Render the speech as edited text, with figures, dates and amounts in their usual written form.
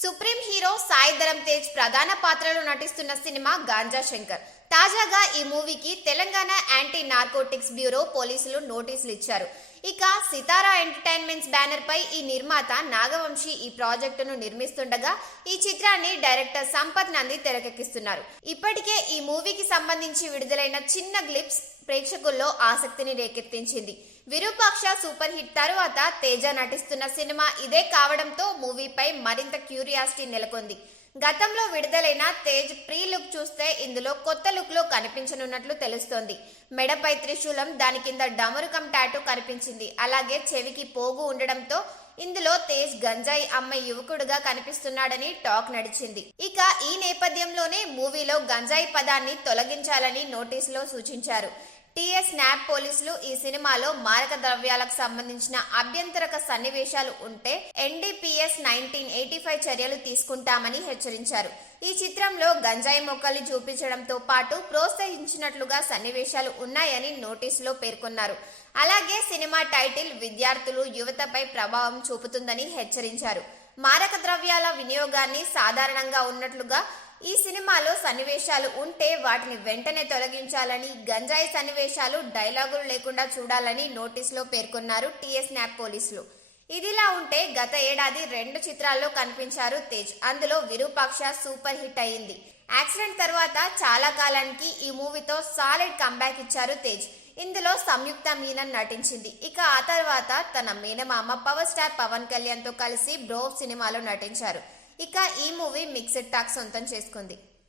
Supreme hero Sai Dharam Tej ప్రధాన పాత్రలో నటిస్తున్న సినిమా గాంజా శంకర్. తాజాగా ఈ మూవీకి తెలంగాణ యాంటీ నార్కోటిక్స్ బ్యూరో పోలీసులు నోటీసులు ఇచ్చారు. ఇక సితారా ఎంటర్టైన్మెంట్స్ బ్యానర్ పై ఈ నిర్మాత నాగవంశీ ఈ ప్రాజెక్టును నిర్మిస్తుండగా ఈ చిత్రాన్ని డైరెక్టర్ సంపత్ నంది తెరకెక్కిస్తున్నారు. ఇప్పటికే ఈ మూవీకి సంబంధించి విడుదలైన చిన్న గ్లిప్స్ ప్రేక్షకుల్లో ఆసక్తిని రేకెత్తించింది. విరూపాక్ష సూపర్ హిట్ తరువాత తేజ నటిస్తున్న సినిమా ఇదే కావడంతో మూవీపై మరింత క్యూరియాసిటీ నెలకొంది. గతంలో విడుదలైన తేజ్ ప్రీ లుక్ చూస్తే ఇందులో కొత్త లుక్ లో కనిపించనున్నట్లు తెలుస్తోంది. మెడపై త్రిశూలం, దాని కింద డమరుకం టాటూ కనిపించింది. అలాగే చెవికి పోగు ఉండడంతో ఇందులో తేజ్ గంజాయి అమ్మాయి యువకుడుగా కనిపిస్తున్నాడని టాక్ నడిచింది. ఇక ఈ నేపథ్యంలోనే మూవీలో గంజాయి పదాన్ని తొలగించాలని నోటీసులో సూచించారు. టీఎస్ న్యాబ్ పోలీసులు ఈ సినిమాలో మారక ద్రవ్యాలకు సంబంధించిన అభ్యంతరక సన్నివేశాలు ఉంటే ఎన్డీపీఎస్ 1985 చర్యలు తీసుకుంటామని హెచ్చరించారు. ఈ చిత్రంలో గంజాయి మొక్కల్ని చూపించడంతో పాటు ప్రోత్సహించినట్లుగా సన్నివేశాలు ఉన్నాయని నోటీసులో పేర్కొన్నారు. అలాగే సినిమా టైటిల్ విద్యార్థులు, యువతపై ప్రభావం చూపుతుందని హెచ్చరించారు. మారక ద్రవ్యాల వినియోగాన్ని సాధారణంగా ఉన్నట్లుగా ఈ సినిమాలో సన్నివేశాలు ఉంటే వాటిని వెంటనే తొలగించాలని, గంజాయి సన్నివేశాలు, డైలాగులు లేకుండా చూడాలని నోటీసులో పేర్కొన్నారు టీఎస్ న్యాబ్ పోలీసులు. ఇదిలా ఉంటే గత ఏడాది 2 చిత్రాల్లో కనిపించారు తేజ్. అందులో విరూపాక్ష సూపర్ హిట్ అయింది. యాక్సిడెంట్ తర్వాత చాలా కాలానికి ఈ మూవీతో సాలిడ్ కంబ్యాక్ ఇచ్చారు తేజ్. ఇందులో సంయుక్త మీనన్ నటించింది. ఇక ఆ తర్వాత తన మేనమామ పవర్ స్టార్ పవన్ కళ్యాణ్ తో కలిసి బ్రో సినిమాలో నటించారు. ఇక ఈ మూవీ మిక్స్డ్ టాక్ సొంతం చేసుకుంది.